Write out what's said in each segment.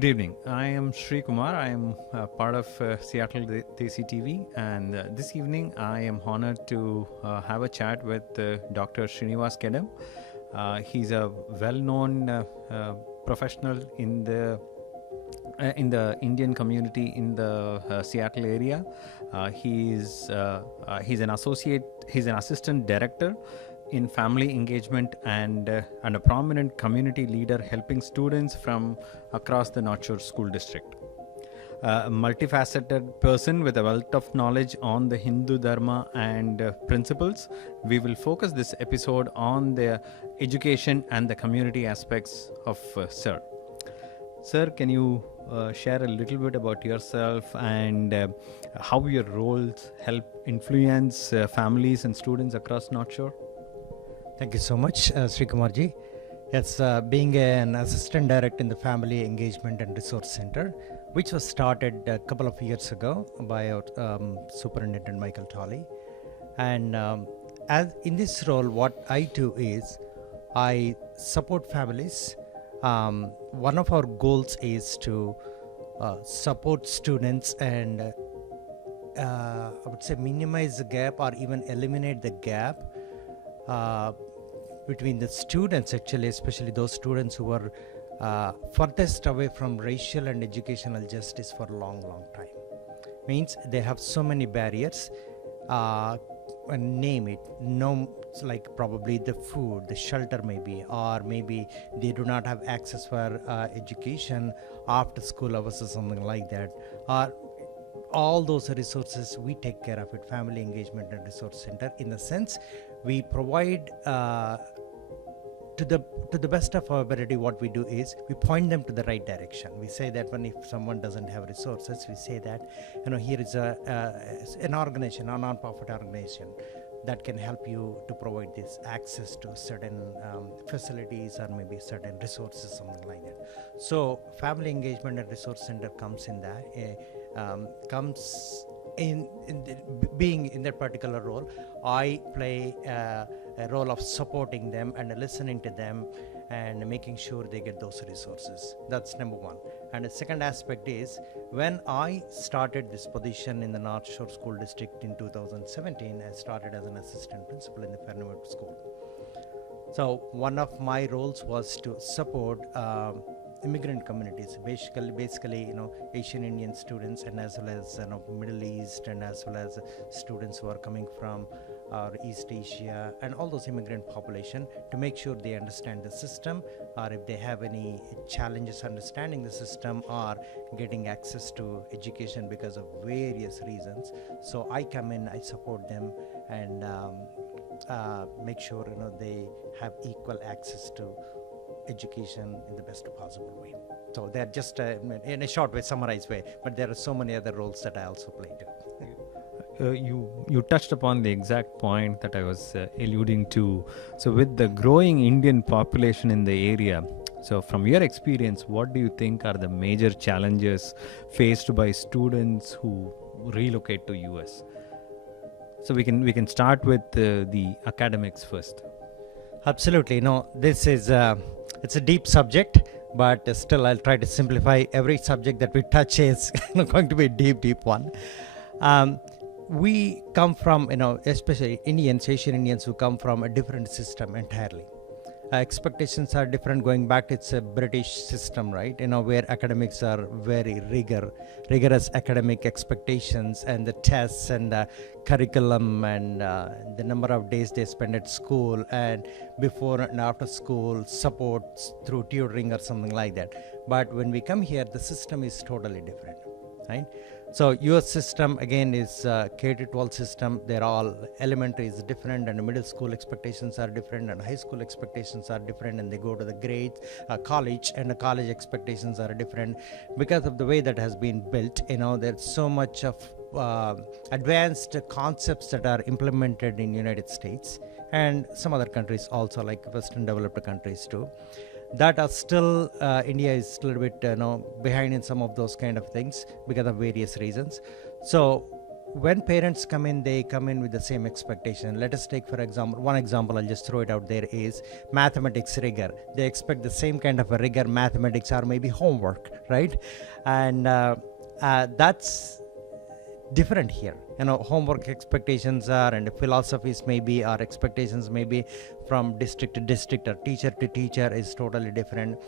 Good evening. I am Sri Kumar. I am part of Seattle Desi TV, and this evening I am honored to have a chat with Dr. Srinivas Khedam. He's a well-known professional in the Indian community in the Seattle area. He's an assistant director in family engagement and a prominent community leader helping students from across the Northshore School district. A multifaceted person with a wealth of knowledge on the Hindu Dharma and principles. We will focus this episode on the education and the community aspects of Sir. Sir, can you share a little bit about yourself and how your roles help influence families and students across North Shore? Thank you so much, Sri Kumarji. Yes, being an assistant director in the Family Engagement and Resource Center, which was started a couple of years ago by our Superintendent Michael Tolley. And as in this role, what I do is I support families. One of our goals is to support students and I would say minimize the gap or even eliminate the gap between the students, actually, especially those students who are furthest away from racial and educational justice for a long time. Means they have so many barriers, name it, like probably the food, the shelter maybe, or maybe they do not have access for education after school hours or something like that, or all those resources we take care of it. Family Engagement and Resource Center, in the sense we provide to the best of our ability. What we do is we point them to the right direction. We say that if someone doesn't have resources, we say that here is an organization, a non-profit organization that can help you to provide this access to certain facilities or maybe certain resources, something like that. So Family Engagement and Resource Center comes in that being in that particular role. I play a role of supporting them and listening to them and making sure they get those resources. That's number one. And the second aspect is, when I started this position in the Northshore School District in 2017, I started as an assistant principal in the Fairnwood School. So one of my roles was to support immigrant communities, basically Asian Indian students, and as well as Middle East, and as well as students who are coming from East Asia, and all those immigrant population, to make sure they understand the system, or if they have any challenges understanding the system or getting access to education because of various reasons. So I come in, I support them, and make sure they have equal access to education in the best possible way. So they're just in a short way, summarized way, but there are so many other roles that I also play too. You touched upon the exact point that I was alluding to. So with the growing Indian population in the area, so from your experience, what do you think are the major challenges faced by students who relocate to US? So we can start with the academics first. Absolutely. This is it's a deep subject, but still I'll try to simplify. Every subject that we touch is going to be a deep one. We come from, especially Asian Indians who come from a different system entirely. Expectations are different, going back to it's a British system, right? Where academics are very rigorous academic expectations, and the tests and the curriculum and the number of days they spend at school, and before and after school support through tutoring or something like that. But when we come here, the system is totally different, right? So your system again is K-12 system. They're all elementary is different, and the middle school expectations are different, and high school expectations are different, and they go to the grades, college, and the college expectations are different because of the way that has been built. There's so much of advanced concepts that are implemented in United States and some other countries also, like Western developed countries too, that are still India is still a bit behind in some of those kind of things because of various reasons. So when parents come in, they come in with the same expectation. Let us take, for example, one example, I'll just throw it out there, is mathematics rigor. They expect the same kind of a rigor, mathematics, or maybe homework, right? And that's different here. Homework expectations are, and philosophies maybe, or expectations maybe from district to district or teacher to teacher is totally different.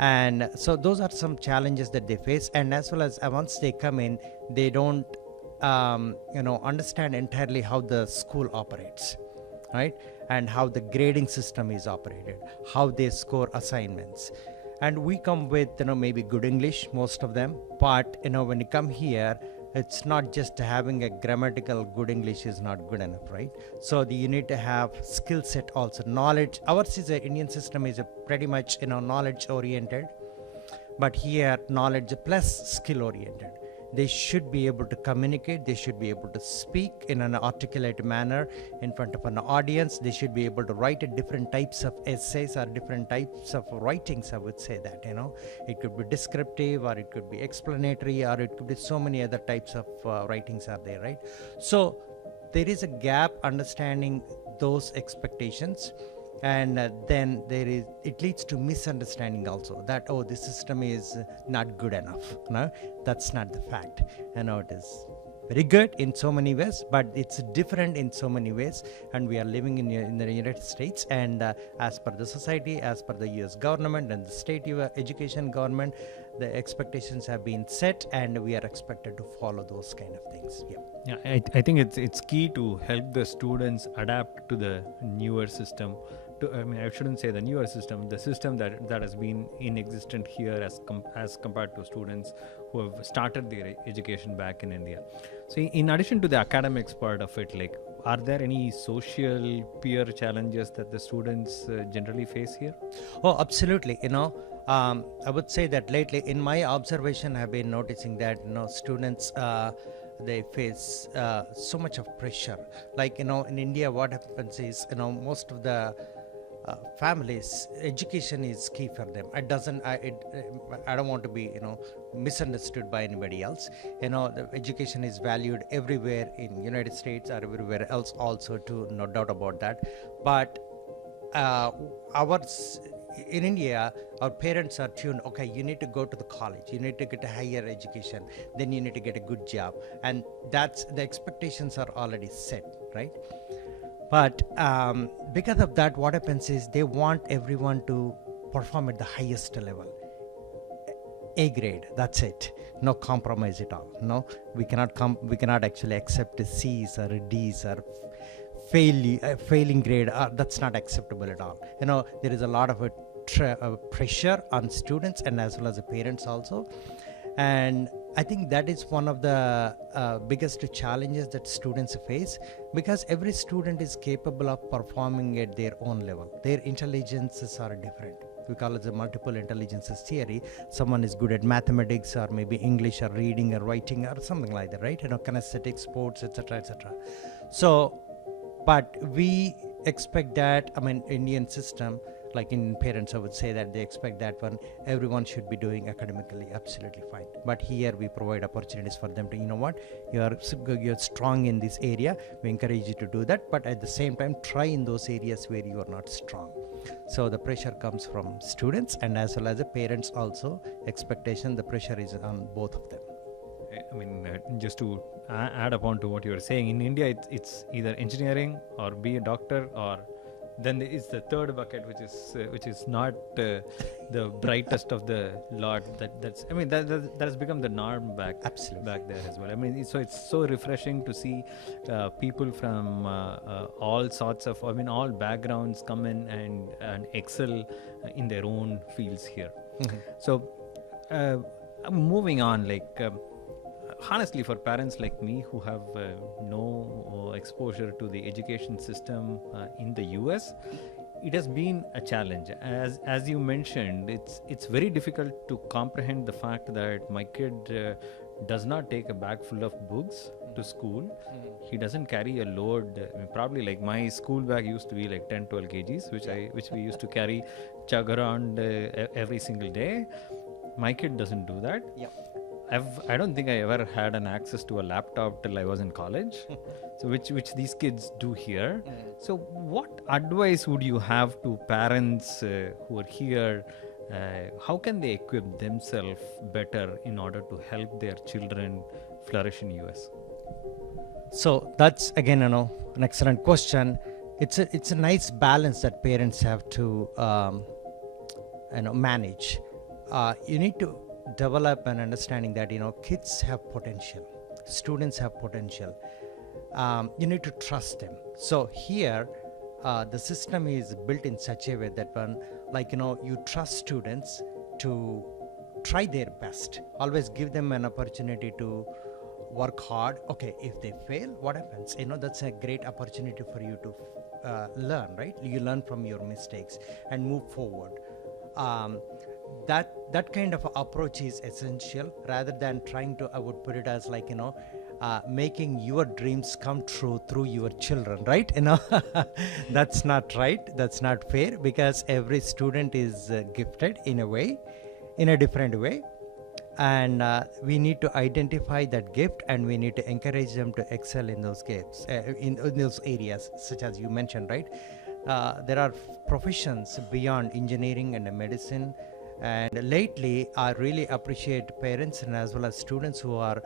And so those are some challenges that they face. And as well as once they come in, they don't understand entirely how the school operates, right? And how the grading system is operated, how they score assignments. And we come with maybe good English, most of them, but when you come here, it's not just having a grammatical good English is not good enough, right? So you need to have skill set also, knowledge. Ours is a Indian system is a pretty much knowledge oriented, but here knowledge plus skill oriented. They should be able to communicate, they should be able to speak in an articulate manner in front of an audience, they should be able to write different types of essays or different types of writings, I would say that, it could be descriptive, or it could be explanatory, or it could be so many other types of writings are there, right? So there is a gap understanding those expectations. And then it leads to misunderstanding also, that this system is not good enough. No, that's not the fact. It is very good in so many ways, but it's different in so many ways. And we are living in the United States, and as per the society, as per the US government and the state education government, the expectations have been set, and we are expected to follow those kind of things. Yeah, I think it's key to help the students adapt to the newer system. I shouldn't say the newer system, the system that has been in existence here as compared to students who have started their education back in India. So in addition to the academics part of it, like, are there any social peer challenges that the students generally face here? Oh, absolutely. I would say that lately, in my observation, I've been noticing that students they face so much of pressure. Like in India, what happens is most of the families, education is key for them. I don't want to be misunderstood by anybody else. The education is valued everywhere in United States or everywhere else also too, no doubt about that. But in India, our parents are tuned, okay, you need to go to the college, you need to get a higher education, then you need to get a good job. And that's the expectations are already set, right? But because of that, what happens is they want everyone to perform at the highest level. A grade, that's it. No compromise at all. No, we cannot actually accept C's or D's or failing grade. That's not acceptable at all. There is a lot of pressure on students and as well as the parents also. And I think that is one of the biggest challenges that students face, because every student is capable of performing at their own level. Their intelligences are different. We call it the multiple intelligences theory. Someone is good at mathematics or maybe English or reading or writing or something like that, right? Kinesthetic, sports, etc., etc. So, but we expect that, Indian system, like in parents, I would say that they expect that everyone should be doing academically absolutely fine. But here we provide opportunities for them to, you're strong in this area, we encourage you to do that, but at the same time try in those areas where you are not strong. So the pressure comes from students and as well as the parents also. Expectation, the pressure is on both of them. Just to add upon to what you were saying, in India it's either engineering or be a doctor, or then there is the third bucket, which is not the brightest of the lot. That has become the norm back there as well. So it's so refreshing to see people from all sorts of all backgrounds come in and excel in their own fields here. Mm-hmm. So moving on, honestly, for parents like me who have no exposure to the education system in the US, it has been a challenge. As you mentioned, it's very difficult to comprehend the fact that my kid does not take a bag full of books to school. Mm-hmm. He doesn't carry a load. Probably like my school bag used to be like 10-12 kgs, which we used to chug around every single day. My kid doesn't do that. Yeah. I don't think I ever had an access to a laptop till I was in college. So which these kids do here. So what advice would you have to parents who are here? How can they equip themselves better in order to help their children flourish in US? So that's again, an excellent question. It's a nice balance that parents have to manage. You need to develop an understanding that kids have potential, students have potential. You need to trust them. So here, the system is built in such a way that you trust students to try their best. Always give them an opportunity to work hard. Okay, if they fail, what happens? That's a great opportunity for you to learn, right? You learn from your mistakes and move forward. That kind of approach is essential, rather than trying to, I would put it as making your dreams come true through your children, right? That's not right. That's not fair, because every student is gifted in a way, in a different way. And we need to identify that gift, and we need to encourage them to excel in those gifts, in those areas, such as you mentioned, right? There are professions beyond engineering and medicine. And lately, I really appreciate parents and as well as students who are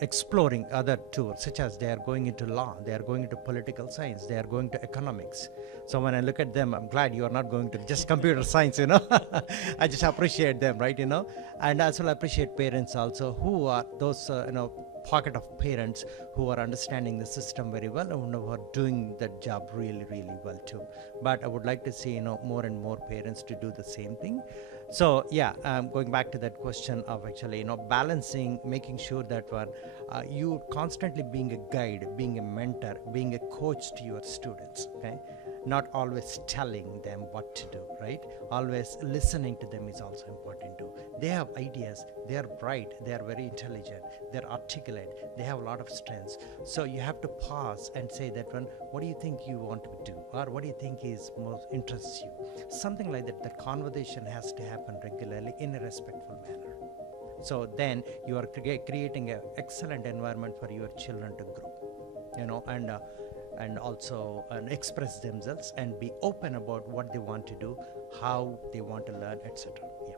exploring other tours, such as they are going into law, they are going into political science, they are going to economics. So when I look at them, I'm glad you are not going to just computer science, I just appreciate them, right? And as well appreciate parents also, who are those, pocket of parents who are understanding the system very well and who are doing that job really, really well too. But I would like to see, more and more parents to do the same thing. So yeah, going back to that question of actually, balancing, making sure that you constantly being a guide, being a mentor, being a coach to your students, okay? Not always telling them what to do, right? Always listening to them is also important too. They have ideas, they are bright, they are very intelligent, they're articulate, they have a lot of strengths. So you have to pause and say that what do you think you want to do? Or what do you think is most interests you? Something like that. That conversation has to happen regularly in a respectful manner. So then you are creating an excellent environment for your children to grow, and also express themselves and be open about what they want to do, how they want to learn, etc. Yeah.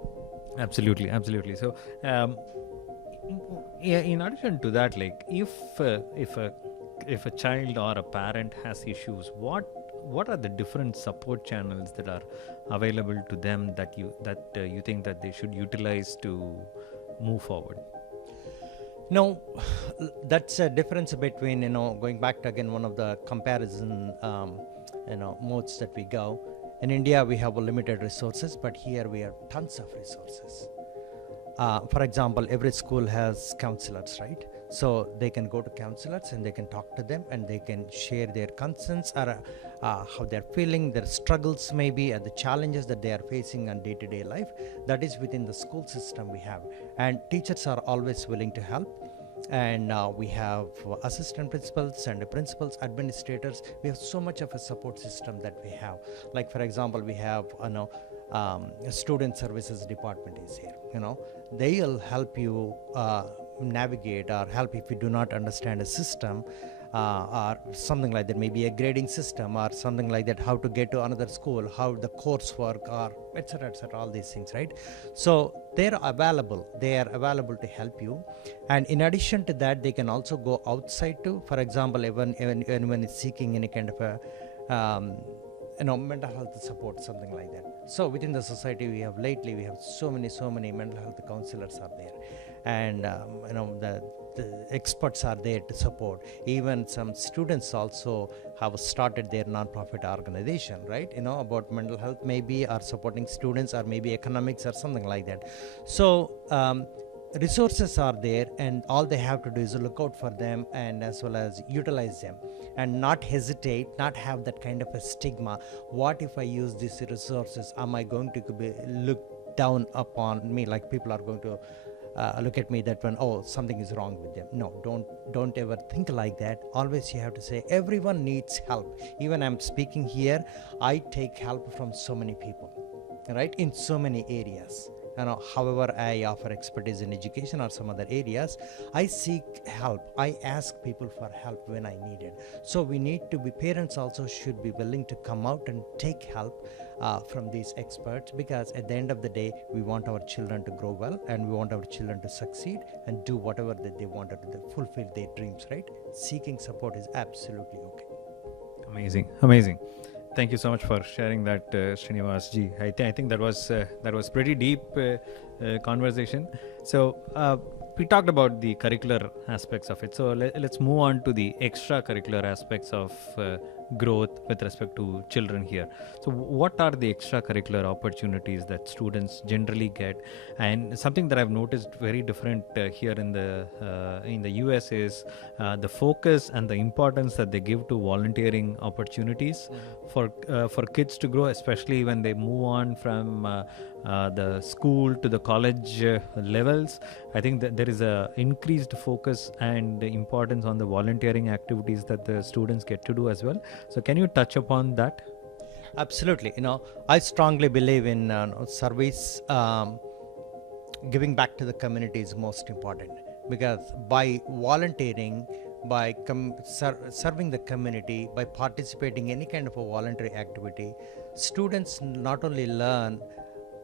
Absolutely. So, in addition to that, if a child or a parent has issues, what are the different support channels that are available to them that you think that they should utilize to move forward? No, that's a difference between, going back to again one of the comparison, modes that we go. In India, we have limited resources, but here we have tons of resources. For example, every school has counselors, right? So they can go to counselors and they can talk to them and they can share their concerns or how they're feeling, their struggles maybe, and the challenges that they are facing on day-to-day life. That is within the school system we have. And teachers are always willing to help. And we have assistant principals and principals, administrators. We have so much of a support system that we have. Like, for example, we have student services department is here. They'll help you navigate or help if you do not understand a system or something like that, maybe a grading system or something like that, how to get to another school, how the coursework or etc., all these things, right? So they are available to help you. And in addition to that, they can also go outside too. For example, even anyone is seeking any kind of a mental health support, something like that. So within the society, we have so many mental health counselors are there, and the experts are there to support. Even some students also have started their non-profit organization, right? About mental health maybe, or supporting students, or maybe economics or something like that. So resources are there, and all they have to do is look out for them and as well as utilize them, and not hesitate, not have that kind of a stigma. What if I use these resources? Am I going to be looked down upon me? Like people are going to look at me that something is wrong with them. No, don't ever think like that. Always you have to say everyone needs help. Even I'm speaking here, I take help from so many people, right, in so many areas. however I offer expertise in education or some other areas, I seek help. I ask people for help when I need it. So we need to be, parents also should be willing to come out and take help from these experts, because at the end of the day, we want our children to grow well, and we want our children to succeed and do whatever that they want to do, fulfill their dreams, right? Seeking support is absolutely okay. Amazing, amazing. Thank you so much for sharing that, Srinivas ji. I think that was pretty deep conversation. So we talked about the curricular aspects of it. So let's move on to the extracurricular aspects of growth with respect to children here. So what are the extracurricular opportunities that students generally get? And something that I've noticed very different here in the US is the focus and the importance that they give to volunteering opportunities for kids to grow, especially when they move on from the school to the college levels. I think that there is a increased focus and importance on the volunteering activities that the students get to do as well. So can you touch upon that? Absolutely. I strongly believe in service. Giving back to the community is most important, because by volunteering, by serving the community, by participating in any kind of a voluntary activity, students not only learn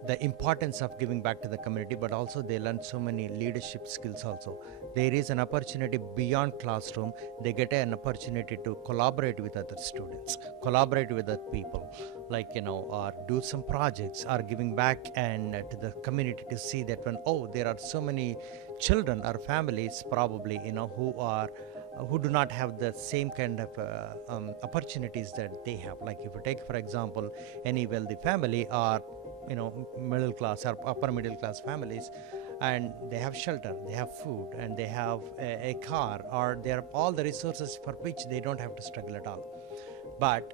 the importance of giving back to the community, but also they learn so many leadership skills also. There is an opportunity beyond classroom. They get an opportunity to collaborate with other students, collaborate with other people, like, or do some projects, or giving back and to the community, to see that when, there are so many children or families probably, who do not have the same kind of opportunities that they have. Like if you take, for example, any wealthy family, or middle class or upper middle class families, and they have shelter, they have food, and they have a car, or they have all the resources for which they don't have to struggle at all. But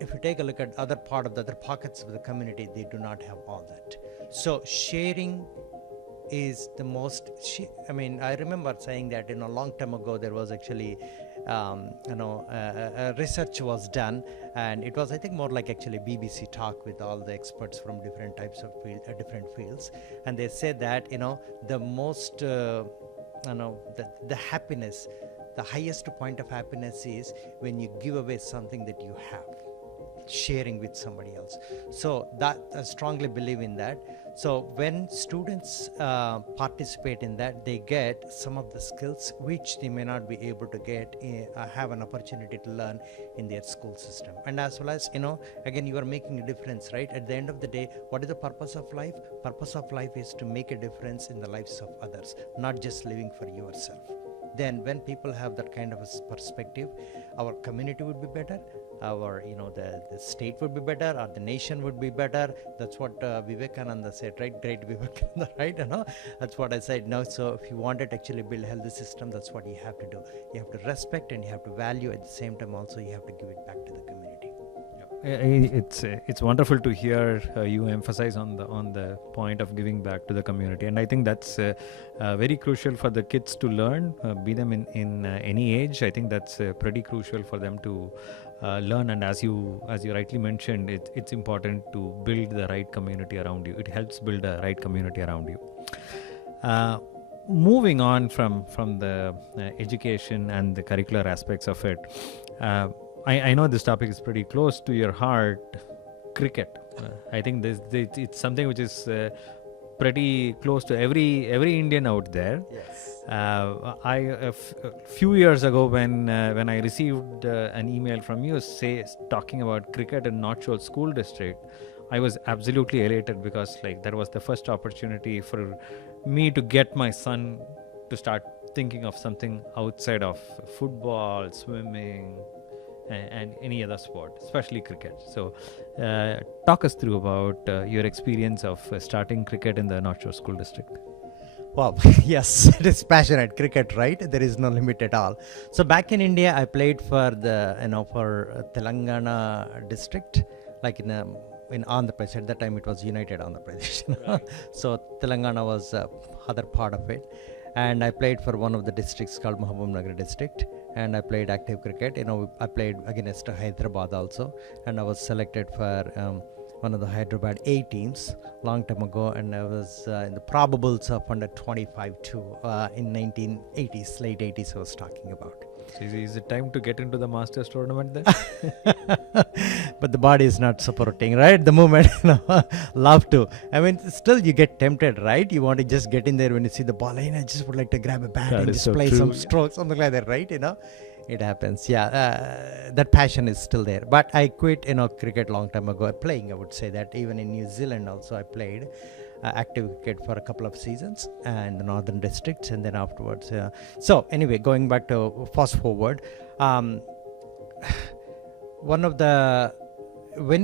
if you take a look at other pockets of the community, they do not have all that. So sharing is the most, I remember saying that, a long time ago, there was actually research was done, and it was, I think, more like actually BBC talk with all the experts from different types of different fields, and they said that the most the happiness, the highest point of happiness is when you give away something that you have, sharing with somebody else. So that I strongly believe in that. So when students participate in that, they get some of the skills which they may not be able to get, have an opportunity to learn in their school system. And as well as, again, you are making a difference, right? At the end of the day, what is the purpose of life? Purpose of life is to make a difference in the lives of others, not just living for yourself. Then when people have that kind of a perspective, our community would be better, our the state would be better, or the nation would be better. That's what Vivekananda said, right? Great Vivekananda, right? That's what I said. No, so if you wanted to actually build a healthy system, that's what you have to do. You have to respect and you have to value. At the same time, also you have to give it back to the community. It's wonderful to hear you emphasize on the point of giving back to the community, and I think that's very crucial for the kids to learn, be them in any age. I think that's pretty crucial for them to learn, and as you rightly mentioned, it's important to build the right community around you. It helps build a right community around you. Moving on from the education and the curricular aspects of it, I know this topic is pretty close to your heart. Cricket. I think it's something which is pretty close to every Indian out there. Yes. A few years ago, when I received an email from you talking about cricket in Northshore School District, I was absolutely elated, because that was the first opportunity for me to get my son to start thinking of something outside of football, swimming, and any other sport, especially cricket. So talk us through about your experience of starting cricket in the Northshore School District. Wow, yes, it is passionate cricket, right? There is no limit at all. So back in India, I played for the for Telangana district, like in Andhra Pradesh. At that time, it was United Andhra Pradesh. Right. So Telangana was other part of it, and I played for one of the districts called Mahabubnagar district. And I played active cricket. I played against Hyderabad also, and I was selected for one of the Hyderabad A teams long time ago, and I was in the probables of under 25 too in 1980s, late 80s I was talking about. So is it time to get into the Masters tournament then? But the body is not supporting, right? The moment, love to. I mean, still you get tempted, right? You want to just get in there when you see the ball. I just would like to grab a bat and just play some strokes, something like that, right? It happens. Yeah, that passion is still there. But I quit, cricket long time ago. Playing, I would say that even in New Zealand also I played active cricket for a couple of seasons and the northern districts, and then afterwards. So anyway, going back to fast forward, when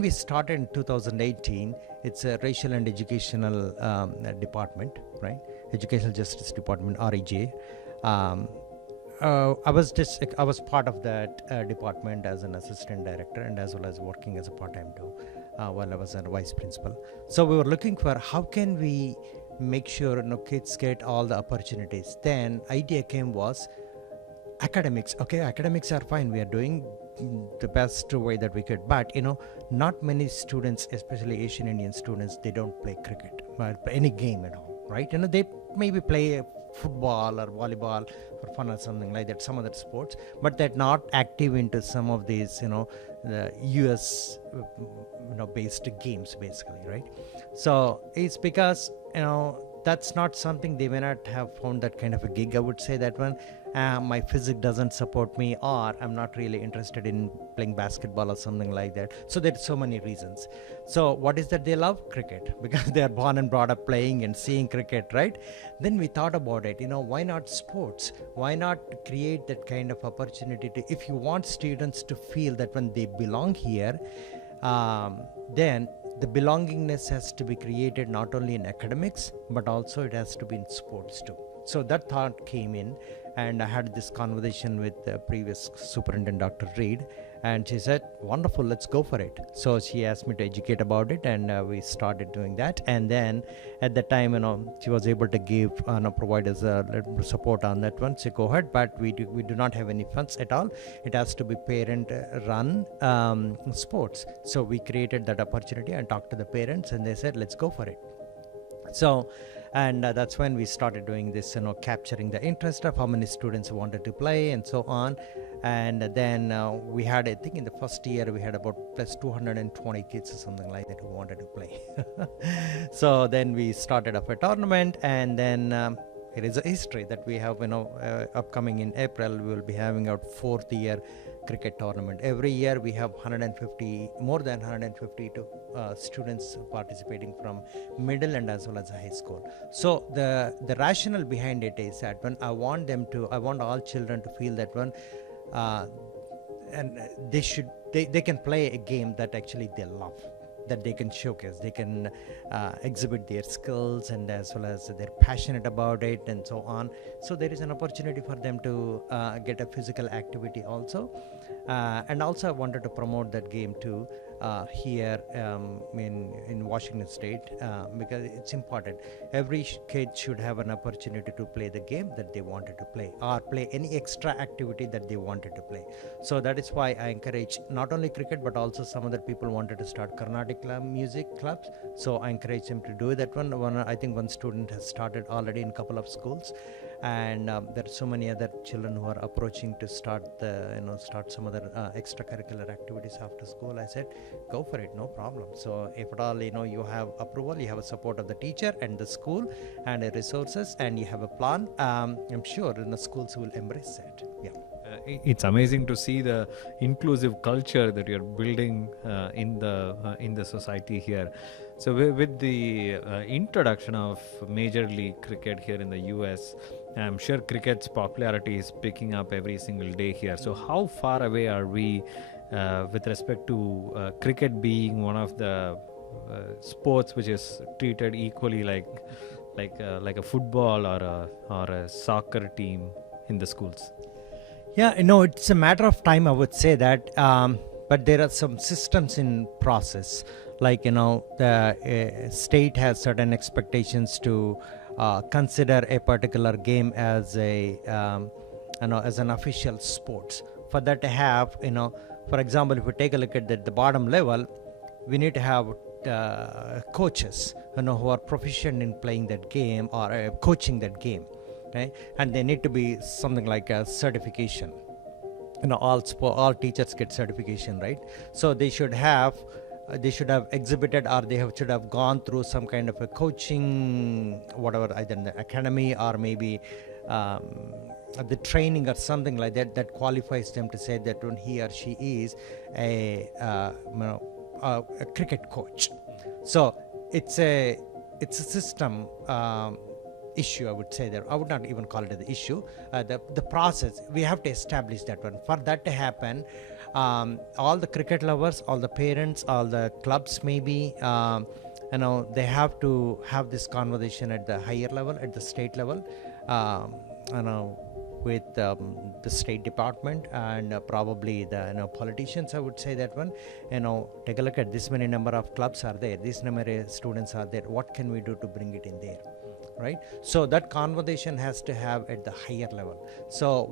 we started in 2018, it's a racial and educational department, right? Educational Justice Department, REJ. I was part of that department as an assistant director and as well as working as a part-time too while I was a vice principal. So we were looking for how can we make sure kids get all the opportunities. Then idea came was academics. Okay, academics are fine. We are doing the best way that we could, but not many students, especially Asian Indian students, they don't play cricket or any game at all, right? They maybe play football or volleyball for fun or something like that, some other sports, but they're not active into some of these the US based games basically, right? So it's because that's not something they may not have found that kind of a gig. I would say that one my physics doesn't support me, or I'm not really interested in playing basketball or something like that. So there's so many reasons. So what is that they love? Cricket, because they are born and brought up playing and seeing cricket, right? Then we thought about it, why not sports? Why not create that kind of opportunity if you want students to feel that when they belong here, then the belongingness has to be created not only in academics, but also it has to be in sports too. So that thought came in, and I had this conversation with the previous superintendent, Dr. Reed, and she said, wonderful, let's go for it. So she asked me to educate about it, and we started doing that. And then at the time, she was able to give, provide us support on that one. So go ahead, but we do not have any funds at all. It has to be parent-run sports. So we created that opportunity and talked to the parents, and they said, let's go for it. So, and that's when we started doing this, capturing the interest of how many students wanted to play and so on. And then we had, I think in the first year, we had about plus 220 kids or something like that who wanted to play. So then we started up a tournament, and then it is a history that we have, upcoming in April, we will be having our 4th year cricket tournament. Every year we have more than 150 students participating from middle and as well as high school. So the rationale behind it is that when I want all children to feel that one, and they can play a game that actually they love, that they can showcase, they can exhibit their skills, and as well as they're passionate about it and so on. So there is an opportunity for them to get a physical activity also, and also I wanted to promote that game too here in Washington State, because it's important. Every kid should have an opportunity to play the game that they wanted to play, or play any extra activity that they wanted to play. So that is why I encourage not only cricket, but also some other people wanted to start Carnatic music clubs. So I encourage them to do that one. I think one student has started already in a couple of schools, and there are so many other children who are approaching to start some other extracurricular activities after school. I said, go for it, no problem. So if at all you have approval, you have a support of the teacher and the school and the resources, and you have a plan, I'm sure the schools will embrace it. Yeah. It's amazing to see the inclusive culture that you're building in the society here. So with the introduction of Major League Cricket here in the US, I'm sure cricket's popularity is picking up every single day here. So how far away are we with respect to cricket being one of the sports which is treated equally like a football or a soccer team in the schools? Yeah, it's a matter of time, I would say that, but there are some systems in process. Like, the state has certain expectations to consider a particular game as as an official sports. For that to have, for example, if we take a look at the bottom level, we need to have coaches, who are proficient in playing that game or coaching that game, right? And they need to be something like a certification. All teachers get certification, right? So they should have exhibited, or should have gone through some kind of a coaching, whatever, either in the academy or maybe the training or something like that, that qualifies them to say that when he or she is a cricket coach. So it's a system issue, I would say. That I would not even call it the issue. The process, we have to establish that one. For that to happen, all the cricket lovers, all the parents, all the clubs, maybe they have to have this conversation at the higher level, at the state level, with the state department and probably the politicians. I would say that one, take a look at this many number of clubs are there, this number of students are there, what can we do to bring it in there, right? So that conversation has to have at the higher level. So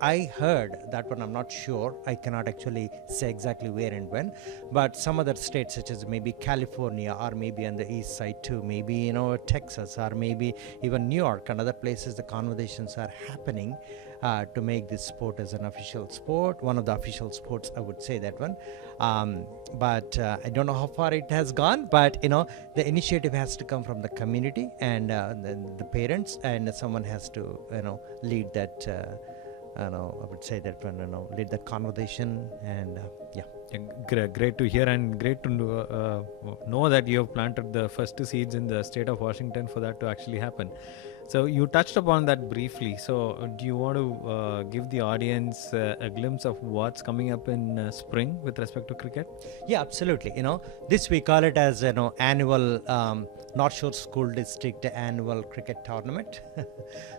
I heard that one, I'm not sure, I cannot actually say exactly where and when, but some other states such as maybe California or maybe on the east side too, maybe Texas or maybe even New York and other places, the conversations are happening to make this sport as an official sport, one of the official sports, I would say that one. But I don't know how far it has gone, but the initiative has to come from the community and the parents, and someone has to lead that. I would say that one, lead that conversation, and Great to hear, and great to know that you have planted the first seeds in the state of Washington for that to actually happen. So you touched upon that briefly. So do you want to give the audience a glimpse of what's coming up in spring with respect to cricket? Yeah, absolutely. This we call it as annual Northshore School District annual cricket tournament.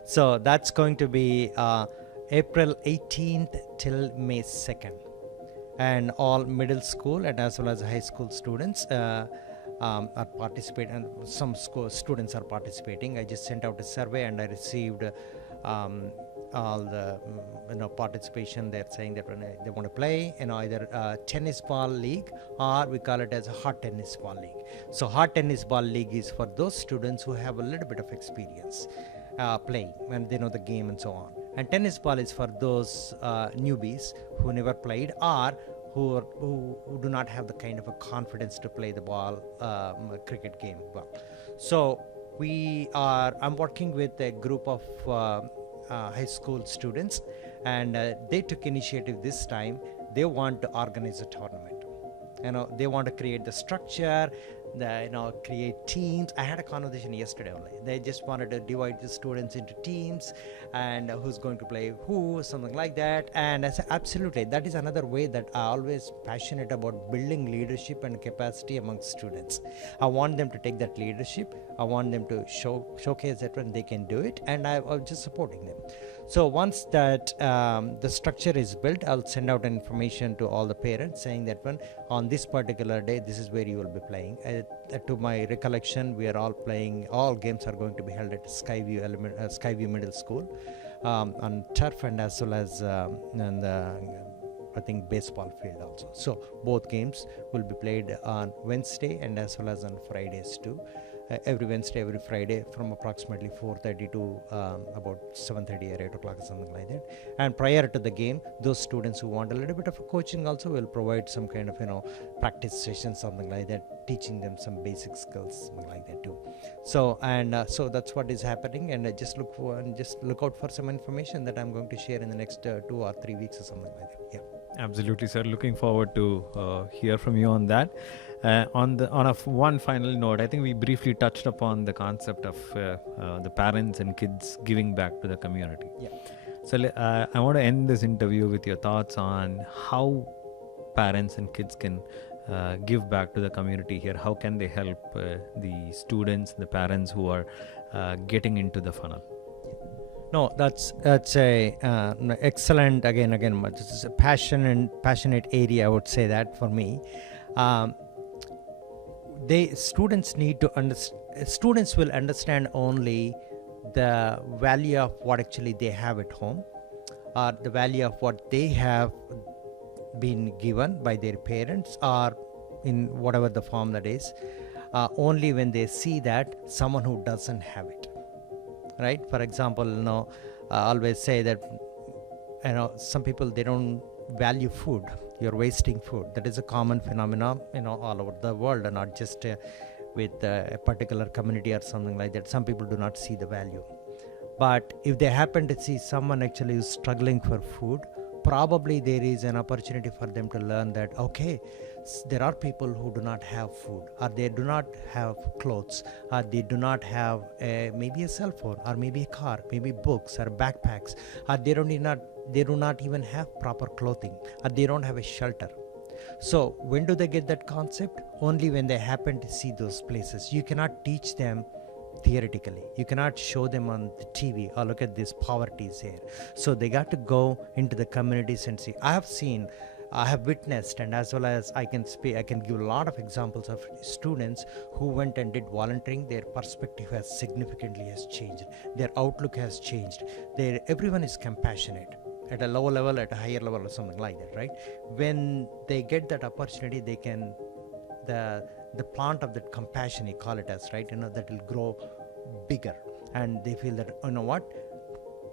So that's going to be April 18th till May 2nd, and all middle school and as well as high school students are participating, and some students are participating. I just sent out a survey and I received all the participation. They're saying that when they want to play either tennis ball league, or we call it as a hot tennis ball league. So hot tennis ball league is for those students who have a little bit of experience playing and they know the game and so on, and tennis ball is for those newbies who never played or who do not have the kind of a confidence to play the ball cricket game well. So I'm working with a group of high school students, and they took initiative this time. They want to organize a tournament. They want to create the structure, create teams. I had a conversation yesterday only. They just wanted to divide the students into teams and who's going to play who, something like that. And I said, absolutely, that is another way that I always passionate about building leadership and capacity amongst students. I want them to take that leadership. I want them to showcase that when they can do it, and I'm just supporting them. So once that the structure is built, I'll send out information to all the parents saying that on this particular day, this is where you will be playing. To my recollection, we are all playing, all games are going to be held at Skyview Middle School on turf, and as well as I think baseball field also. So both games will be played on Wednesday and as well as on Fridays too. Every Wednesday, every Friday from approximately 4:30 to about 7:30 or 8 o'clock or something like that. And prior to the game, those students who want a little bit of a coaching also will provide some kind of practice session, something like that, teaching them some basic skills, something like that too. So so that's what is happening, and just look out for some information that I'm going to share in the next 2 or 3 weeks or something like that. Yeah. Absolutely, sir. Looking forward to hear from you on that. On one final note, I think we briefly touched upon the concept of the parents and kids giving back to the community. Yeah. So I want to end this interview with your thoughts on how parents and kids can give back to the community here. How can they help the students, the parents who are getting into the funnel? No, that's a excellent. Again, this is a passionate area. I would say that for me, students need to understand. Students will understand only the value of what actually they have at home, or the value of what they have been given by their parents, or in whatever the form that is, only when they see that someone who doesn't have it, right? For example, I always say that, some people, they don't value food. You're wasting food. That is a common phenomenon, all over the world, and not just with a particular community or something like that. Some people do not see the value. But if they happen to see someone actually who's struggling for food, probably there is an opportunity for them to learn that, okay, there are people who do not have food, or they do not have clothes, or they do not have maybe a cell phone, or maybe a car, maybe books or backpacks, or they do not even have proper clothing, or they don't have a shelter. So when do they get that concept? Only when they happen to see those places. You cannot teach them theoretically. You cannot show them on the TV, or look at this poverty is here. So they got to go into the communities and see. I have witnessed, and as well as I can give a lot of examples of students who went and did volunteering. Their perspective has significantly changed. Their outlook has changed. Everyone is compassionate at a lower level, at a higher level, or something like that, right? When they get that opportunity, they can, the plant of that compassion, you call it as, right, that will grow bigger, and they feel that, what,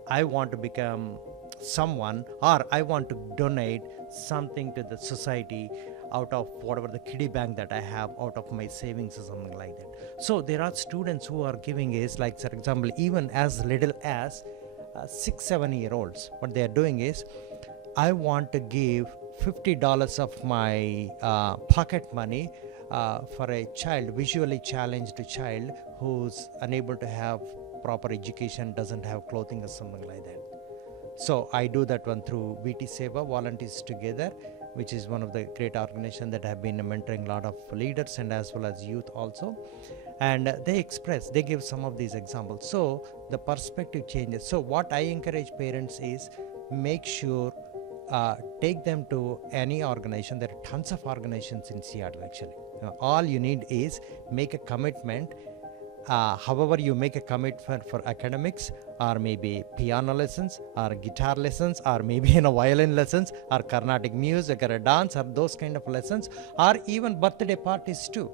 I want to become someone, or I want to donate something to the society out of whatever the kiddie bank that I have, out of my savings or something like that. So there are students who are giving is, like, for example, even as little as 6-7 year olds. What they are doing is, I want to give $50 of my pocket money for a child, visually challenged child who's unable to have proper education, doesn't have clothing or something like that. So I do that one through VT Seva, Volunteers Together, which is one of the great organizations that have been mentoring a lot of leaders and as well as youth also. And they give some of these examples. So the perspective changes. So what I encourage parents is, make sure, take them to any organization. There are tons of organizations in Seattle actually. All you need is make a commitment. However you make a commitment for academics, or maybe piano lessons, or guitar lessons, or maybe violin lessons, or Carnatic music, or a dance, or those kind of lessons, or even birthday parties too,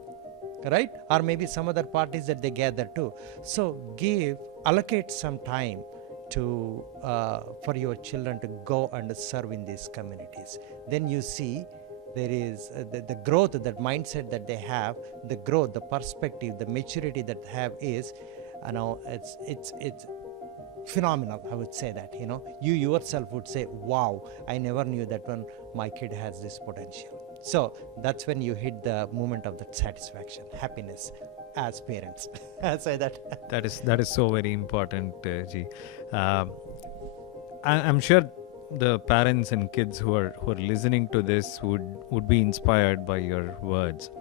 right? Or maybe some other parties that they gather too. So allocate some time to for your children to go and serve in these communities. Then you see there is the growth, that mindset that they have, the growth, the perspective, the maturity that they have is, it's phenomenal. I would say that, you yourself would say, wow, I never knew that when my kid has this potential. So that's when you hit the moment of that satisfaction, happiness as parents. I'll say that. That is so very important, G. I'm sure the parents and kids who are listening to this would be inspired by your words.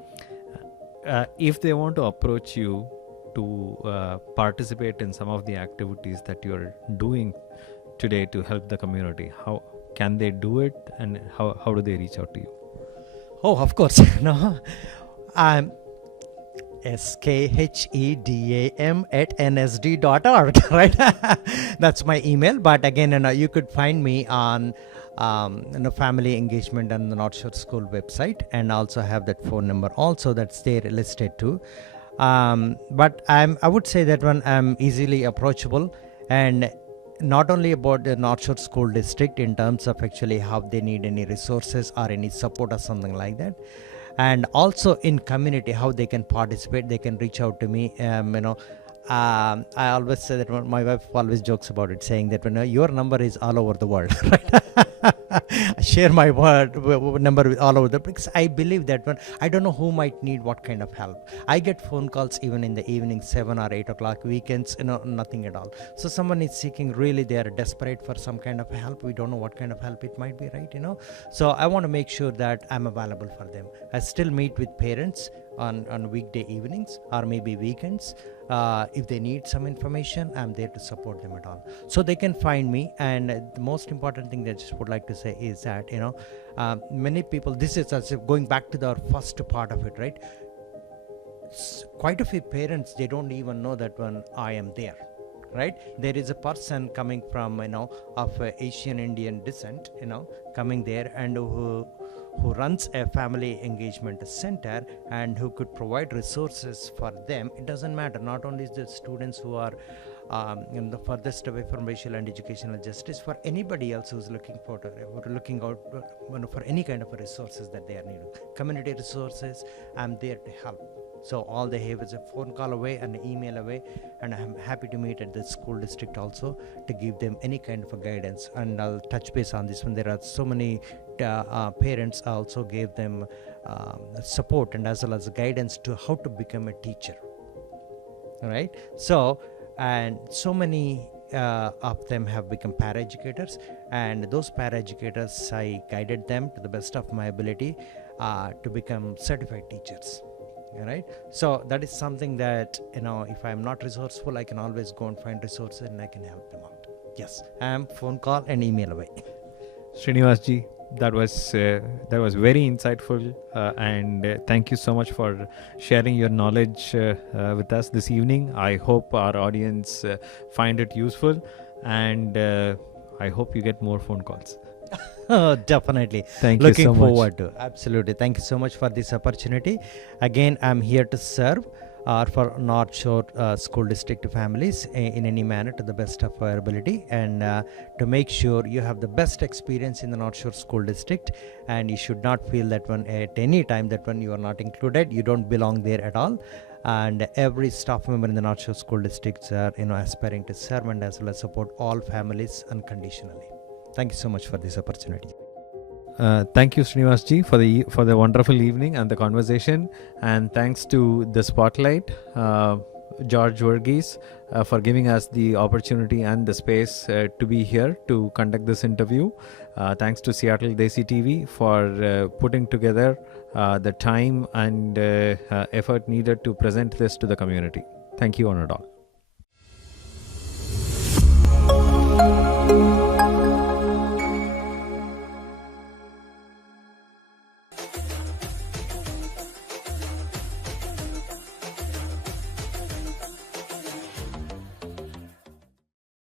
If they want to approach you to participate in some of the activities that you're doing today to help the community, how can they do it, and how do they reach out to you? Oh, of course. No, I'm skhedam@nsd.org, right? That's my email. But again, you could find me on family engagement and the Northshore School website, and also have that phone number also that's there listed too. But I would say that one, I'm easily approachable, and not only about the Northshore School District in terms of actually how they need any resources or any support or something like that, and also in community how they can participate. They can reach out to me. I always say that my wife always jokes about it, saying that your number is all over the world, right? I share my number with all over the, because I believe that I don't know who might need what kind of help. I get phone calls even in the evening, 7 or 8 o'clock, weekends, nothing at all. So someone is seeking, really they are desperate for some kind of help. We don't know what kind of help it might be, right? So I want to make sure that I'm available for them. I still meet with parents on weekday evenings or maybe weekends. If they need some information, I'm there to support them at all. So they can find me. And the most important thing that I just would like to say is that, many people, this is as if going back to the first part of it, right? Quite a few parents, they don't even know that when I am there, right? There is a person coming from, of Asian Indian descent, coming there, and who runs a family engagement center and who could provide resources for them. It doesn't matter, not only the students who are the furthest away from racial and educational justice, for anybody else who's looking out for any kind of resources that they are needing, community resources, I'm there to help. So all they have is a phone call away and an email away, and I'm happy to meet at the school district also to give them any kind of a guidance. And I'll touch base on this one. There are so many parents also gave them support and as well as guidance to how to become a teacher. All right. So, and so many of them have become paraeducators, and those paraeducators, I guided them to the best of my ability to become certified teachers. All right. So that is something that, if I'm not resourceful, I can always go and find resources and I can help them out. Yes, I'm phone call and email away. Srinivas ji, that was very insightful, and thank you so much for sharing your knowledge with us this evening. I hope our audience find it useful, and I hope you get more phone calls. Definitely. Thank you Looking so much. forward to. Absolutely. Thank you so much for this opportunity. Again, I'm here to serve for North Shore School District families in any manner to the best of our ability, and to make sure you have the best experience in the North Shore School District, and you should not feel that one at any time that when you are not included, you don't belong there at all. And every staff member in the North Shore School Districts are aspiring to serve and as well as support all families unconditionally. Thank you so much for this opportunity. Thank you, Srinivas ji, for the wonderful evening and the conversation, and thanks to the Spotlight, George Verghese, for giving us the opportunity and the space to be here to conduct this interview. Thanks to Seattle Desi TV for putting together the time and effort needed to present this to the community. Thank you, Honored all.